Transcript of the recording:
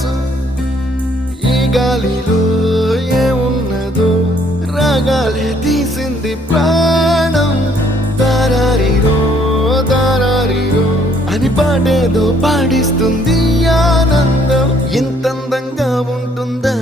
మనసు ఈ గాలిలో ఏమున్నదో రాగాలే తీసింది ప్రాణం దారారిరో దారారిరో అని పాడేదో పాడిస్తుంది ఆనందం ఇంతందంగా ఉంటుందా